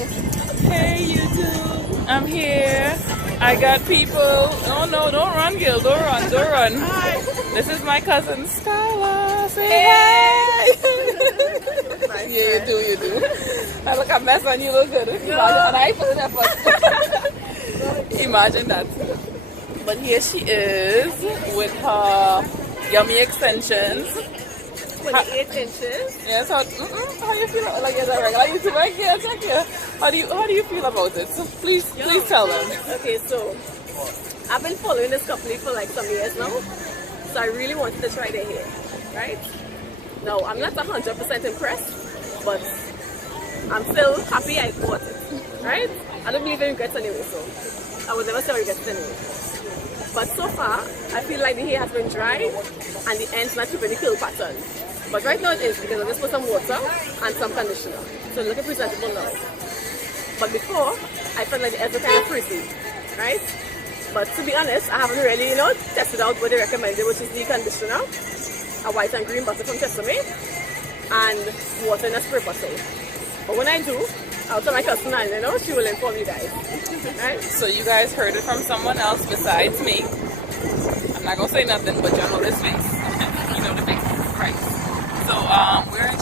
Hey YouTube, I'm here. I got people. Oh no, don't run, Gil. Don't run, don't run. Hi. This is my cousin Skylar. Say hey. Nice, Yeah, you do. I look a mess on you, look good. Imagine, and I put it up first. Imagine that. But here she is with her yummy extensions. 28 inches. Yes, how you feel? Like as a regular YouTuber? Yeah, check here. How do you feel about it? So please tell them. Okay, so I've been following this company for like some years now. So I really wanted to try their hair, right? Now I'm not 100% impressed, but I'm still happy I bought it, right? I don't believe in regrets anyway, so I would never say regrets anyway. But so far, I feel like the hair has been dry and the ends not keeping the curl pattern. But right now it is because I just put some water and some conditioner. So look presentable now. But before, I felt like the ends were kind of frizzy, right? But to be honest, I haven't really, tested out what they recommended, which is the conditioner, a white and green butter from Sesame, and water in a spray bottle. But when I do, I'll tell my cousin and she will inform you guys. Right? So you guys heard it from someone else besides me. I'm not gonna say nothing, but y'all know this face. You know the face, right? So we're in